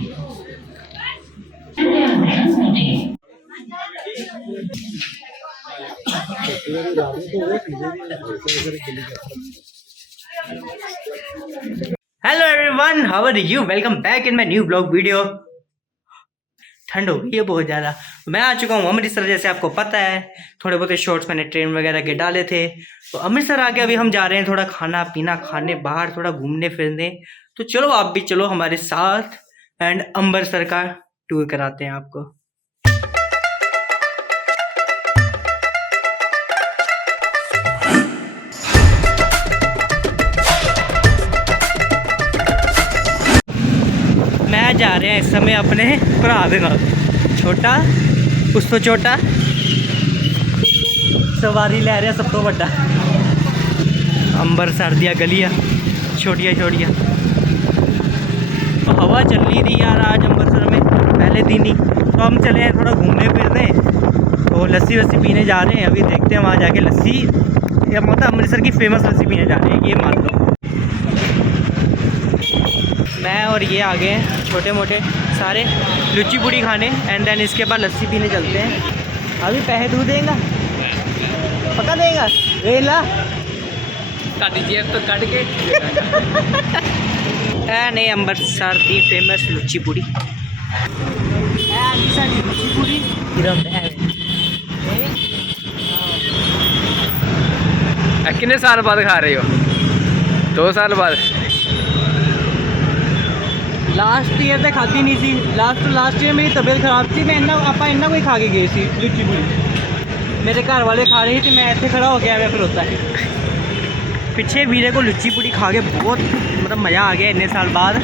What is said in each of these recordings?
Hello everyone, how are you? Welcome back in my new blog video. ठंड हो गई है बहुत ज़्यादा। मैं आ चुका हूँ अमृतसर, जैसे आपको पता है। थोड़े बहुत शॉर्ट्स मैंने ट्रेन वगैरह के डाले थे। तो अमृतसर आके अभी हम जा रहे हैं थोड़ा खाना पीना खाने, बाहर थोड़ा घूमने फिरने। तो चलो आप भी चलो हमारे साथ एंड अमृतसर का टूर कराते हैं आपको। मैं जा रहे हैं इस समय अपने भरा दे नाल, छोटा उस तो छोटा सवारी लै रहा सब तो बड़ा। अमृतसर दियां गलियां छोटिया छोटिया। तो हवा चल रही थी यार आज अमृतसर में पहले दिन ही। तो हम चले हैं थोड़ा घूमने फिरने। तो लस्सी वस्सी पीने जा रहे हैं। अभी देखते हैं वहाँ जाके लस्सी, या मतलब अमृतसर की फेमस लस्सी पीने जा रहे हैं, ये मान लो। मैं और ये आ गए हैं छोटे मोटे सारे लुच्ची पूड़ी खाने एंड देन इसके बाद लस्सी पीने चलते हैं। अभी पैसे तू देगा? पक्का देगा? वेला दीजिए तो कट के है नहीं अमृतसर की फेमस लुच्ची पूड़ी लुच्ची पूड़ी कितने साल बाद खा रहे हो? 2 साल बाद। लास्ट ईयर तो खाती नहीं सी। लास्ट ईयर मेरी तबीयत खराब थी। मैं आप इन्ना कोई खा के गए सी लुच्ची पूड़ी। मेरे घर वाले खा रहे थे, मैं इतने खड़ा हो गया फिर होता है। पिछे वीरे को लुच्ची पूड़ी खा के बहुत मतलब मज़ा आ गया इन्ने साल बाद।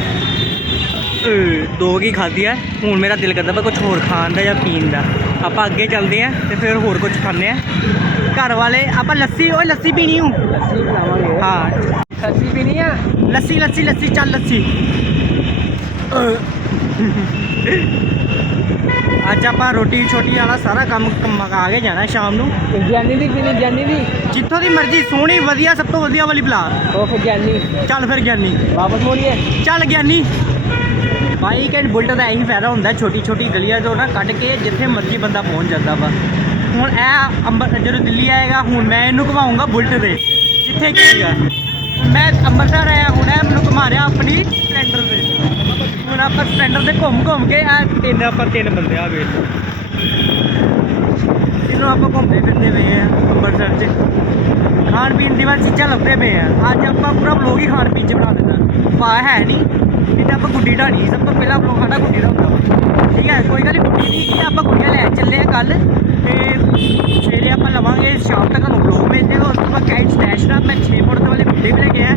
2 की खाती है। हूँ मेरा दिल करता कुछ होर खान का या पीन का। आप अगे चलते हैं तो फिर होर कुछ खाने हैं। घर वाले आप लस्सी और लस्सी पीनी हूँ। हाँ लस्सी पीनी है। लस्सी लस्सी लस्सी चल लस्सी। अज आप रोटी छोटी वाला सारा काम मका के जाना शाम को। ज्ञानी दी पीनी, ज्ञानी दी जितों की मर्जी सोहनी वधिया सब तो वधिया वाली पिला। वो फिर ज्ञानी। चल फिर ज्ञानी वापस मोड़िए। चल ज्ञानी। बाइक एंड बुलेट का यही फायदा होंगे, छोटी छोटी गलियां तो ना कट के जिथे मर्जी बंदा पहुँच जाता वा। हूँ ए जो दिल्ली आएगा हूँ मैं इनू घुमाऊँगा बुलेट से जिथे कहेगा। मैं अमृतसर आया हूँ मैं घुमा रहा अपनी स्पलेंडर से। हूँ आप स्पलेंडर से घूम घूम के तीन बंदे आ गए। तीनों आप घूमते फिरते पे हैं अमृतसर से। खान पीन की बात चीज़ा लभते पे हैं। अज आप पूरा ब्लॉग ही खान पीन च बना देना पा है नहीं तो आप गुड्डी ढाणी। सब तो पहला ब्लॉग साढ़ा गुड्डी ढांदा वा। ठीक है कोई गल गुड्डी नहीं कि आप गुड्डियाँ लै चले कल तो सवेरे आप लवेंगे शाम तक हम ब्लॉग भेज देगा। उस बाद कैट स्टैश ना मैं 6 फुट वाले गुड्डे भी लेके आया।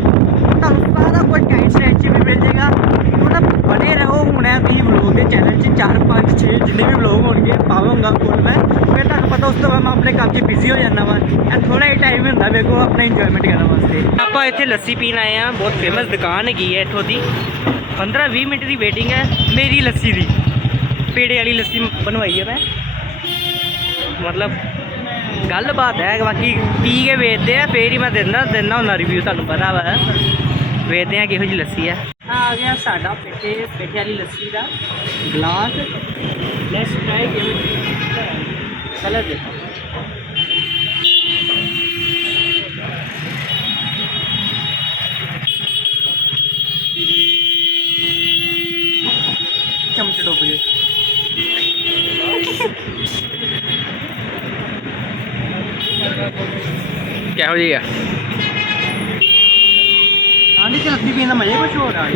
तुम सारा कुछ कैट स्टैच भी मिल जाएगा। मतलब बने रहो हूँ भी ब्लॉग के चैनल 4 5 6 जिन्ने भी ब्लॉग होंगे पाऊँगा कोल मैं। फिर तुम पता उस तो बाद मैं अपने काम से बिजी हो जाना वा। थोड़ा ही टाइम होंगे मेरे को अपना इंजॉयमेंट करने वास्ते। आप इतने लस्सी पीन आए हैं। बहुत फेमस दुकान हैगी है इतों की। 15-20 मिनट की वेटिंग है मेरी लस्सी की। पेड़े वाली लस्सी बनवाई है मैं। मतलब गल बात है। बाकी पी के वेचते हैं फिर ही मैं देना होना रिव्यू। तुहानू पता वा वेचते हैं किहो जी लस्सी है। आ गया साडा पेठे वाली लस्सी का ग्लास। लेट्स ट्राई कलर देखो। चमच डुब गए। क्या हो जाएगा? आंधी से लस्सी पीने मजे कुछ हो रहा है।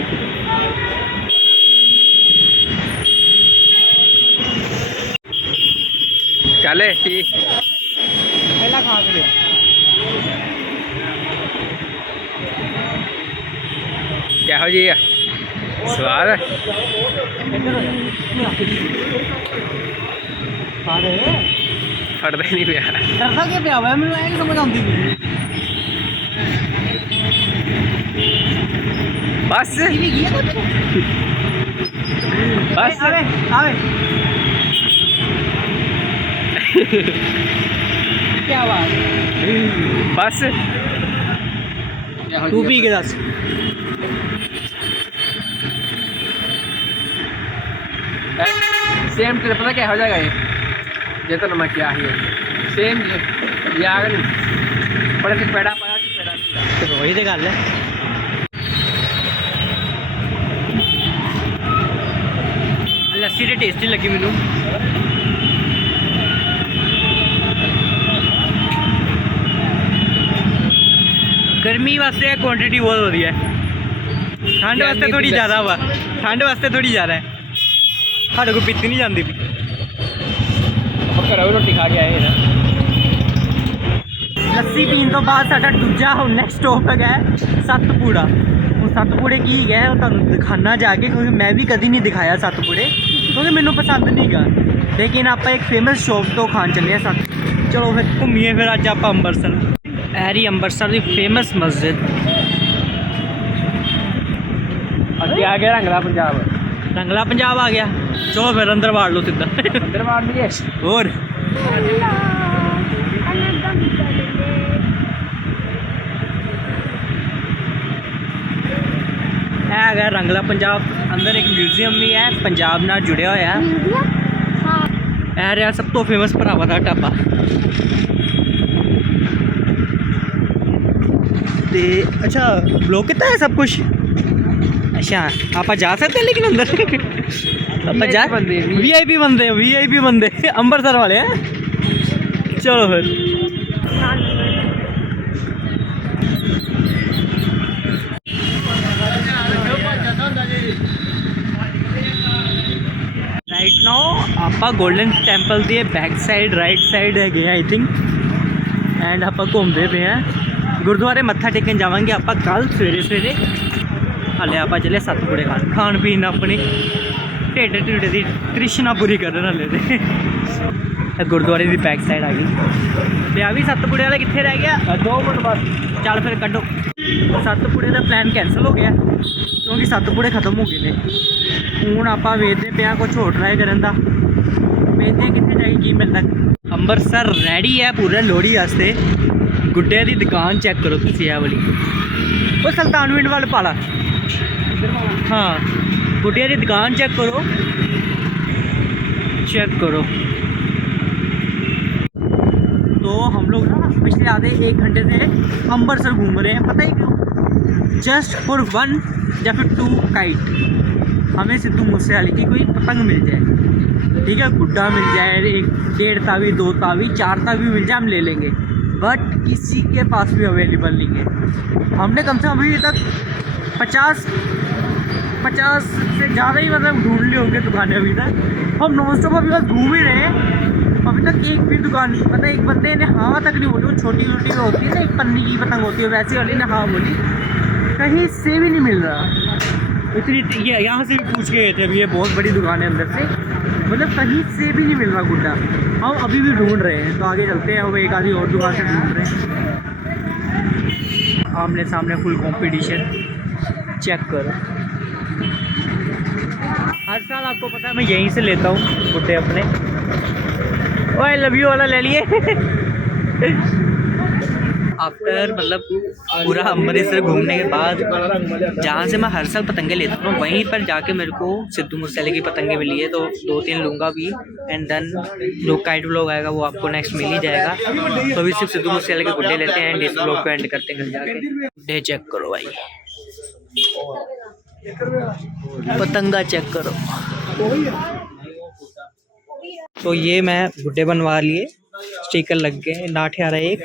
चले पी पहला खा के लिया। क्या हो जाएगा? स्वाद है। फटता ही नहीं पिया। डरदा क्या पिया हुआ मैंने नहीं समझ आती। बस बस आवे क्या बात बस तू पी के दस। सेम ट्रिप पता क्या हो जाएगा ये जे तो मैं क्या ही सेम ये आगे नहीं बड़े से पेड़ा पाया पेड़ा तो वही तो गल है। लस्सी तो टेस्टी लगी मैनू। गर्मी वास्ते क्वांटिटी बहुत वधिया है, ठंड वास्ते थोड़ी ज़्यादा वा, ठंड वास्ते थोड़ी ज़्यादा है, साढ़े को पीती नहीं जाती। घरों रोटी खा के आए ना। लस्सी पीन तो बाद साडा दूजा हुण नैक्सट स्टॉप है सतपुड़ा। हूँ सतपुड़े की है वो तुहानूं दिखाना जाके, क्योंकि मैं भी कभी नहीं दिखाया सतपुड़े, क्योंकि मैनू पसंद नहीं गा। लेकिन आप एक फेमस शॉप तो खान चले सत। चलो फिर घूमीए फिर अज आप अंबरसर। एरी अंबरसर की फेमस मस्जिद। अगे आ गया रंगला पंजाब। रंगला पंजाब आ गया। चलो फिर अंदर वाड़ लो सीधा। अंदर वाड़ दिए और है रंगला पंजाब। अंदर एक म्यूजियम भी है पंजाब नाल जुड़िया होया। रहा सब तो फेमस भरावा का ढाबा। ते अच्छा ब्लॉक कितना है सब कुछ। अच्छा आप जा सकते हैं लेकिन अंदर आप जा वीआईपी बंदे अंबरसर वाले हैं। चलो फिर राइट नाउ आप गोल्डन टैंपल की बैक साइड राइट साइड है आई थिंक। एंड आप घूमते पे हैं गुरुद्वारे मत्था टेकन जावांगे आप कल सवेरे। हाले आप चले सतपुड़े खान पीन अपनी ढिड की तृष्णा पूरी करन हाले ते। गुरुद्वारे की बैक साइड आ गई। आ भी सतपुड़े वाला कितने रह गया 2 मिनट बाद। चल फिर कड्डो। सतपुड़े का प्लान कैंसल हो गया क्योंकि सतपुड़े खत्म हो गए हैं। हूँ आप वेखते पे कुछ होर ट्राई करन दा, वेखते कितने जाइए की मिलता। अंबरसर रेडी है पूरे लोहड़ी वास्ते। गुड्डे की दुकान चेक करो तुम यह वाली। वो सुल्तानविंड वाल पाला। हाँ गुड्डे की दुकान चेक करो तो हम लोग ना पिछले आधे 1 घंटे से अंबरसर घूम रहे हैं। पता ही क्यों? जस्ट फॉर 1 या फिर 2 काइट। हमें सिद्धू मूसेवाले की कोई पतंग मिल जाए, ठीक है, गुड्डा मिल जाए, 1.5 तावी 2 तावी 4 तावी मिल जाए हम ले लेंगे। बट किसी के पास भी अवेलेबल नहीं है। हमने कम से कम अभी तक 50 से ज़्यादा ही मतलब ढूंढ लिए होंगे दुकानें अभी तक। हम नॉन स्टॉप अभी बस घूम ही रहे हैं। अभी तक एक भी दुकान नहीं, मतलब एक बंदे ने हाँ तक नहीं बोली। वो छोटी छोटी होती है ना, एक पन्नी की पतंग होती है, वैसी वाली ने हाँ बोली। कहीं से भी नहीं मिल रहा। इतनी ये यहाँ से भी पूछ के गए थे। अभी ये बहुत बड़ी दुकान है अंदर से, मतलब कहीं से भी नहीं मिल रहा गुड्डा। हम अभी भी ढूंढ रहे हैं तो आगे चलते हैं। वो एक आधी और दुकान से ढूंढ रहे हैं। आमने सामने फुल कंपटीशन चेक करो। हर साल आपको पता है मैं यहीं से लेता हूँ गुड्डे अपने। ओ आई लव यू वाला ले लिए। आफ्टर मतलब पूरा अमृतसर घूमने के बाद जहाँ से मैं हर साल पतंगे लेता हूँ वहीं पर जाके मेरे को सिद्धू मूसेवाले की पतंगे मिली है। तो 2-3 लूँगा भी। एंड देन जो काइट व्लॉग आएगा वो आपको नेक्स्ट मिल ही जाएगा। तो अभी सिर्फ सिद्धू मूसेवाले के गुड्डे लेते हैं एंड इस व्लॉग को एंड करते हैं घर जाके। गुड्डे चेक करो भाई, पतंगा चेक करो। तो ये मैं गुड्डे बनवा लिए, स्टिकर लग गए। नाठ आ रहा है एक,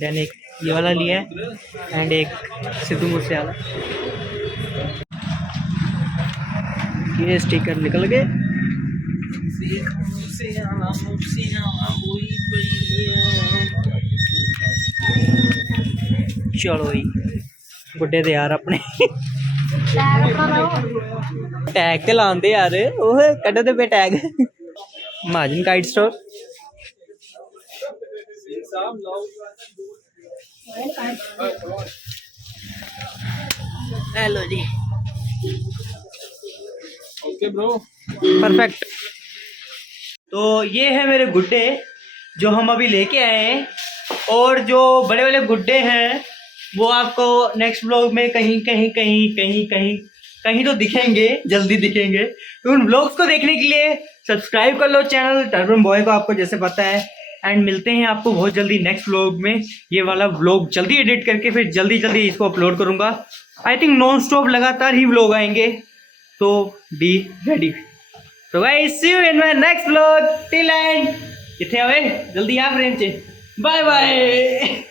देन एक ये वाला लिया है एंड एक सिद्धू मूसेवाला। ये स्टिकर निकल गए। चलो जी गुड्डे दे यार अपने टैग ते लांदे यार। ओह कड्ढदे पे टैग। महाजन काइट स्टोर। हेलो जी, ओके ब्रो, परफेक्ट। तो ये है मेरे गुड्डे जो हम अभी लेके आए हैं। और जो बड़े बड़े गुड्डे हैं वो आपको नेक्स्ट ब्लॉग में कहीं कहीं तो दिखेंगे, जल्दी दिखेंगे। तो उन व्लॉग्स को देखने के लिए सब्सक्राइब कर लो चैनल टर्बन बॉय को, आपको जैसे पता है। एंड मिलते हैं आपको बहुत जल्दी नेक्स्ट व्लॉग में। ये वाला व्लॉग जल्दी एडिट करके फिर जल्दी जल्दी इसको अपलोड करूंगा। आई थिंक नॉन स्टॉप लगातार ही व्लॉग आएंगे, तो बी रेडी। तो guys see you in my next vlog. Till एंड किथे होए जल्दी आ फ्रेम च। Bye bye.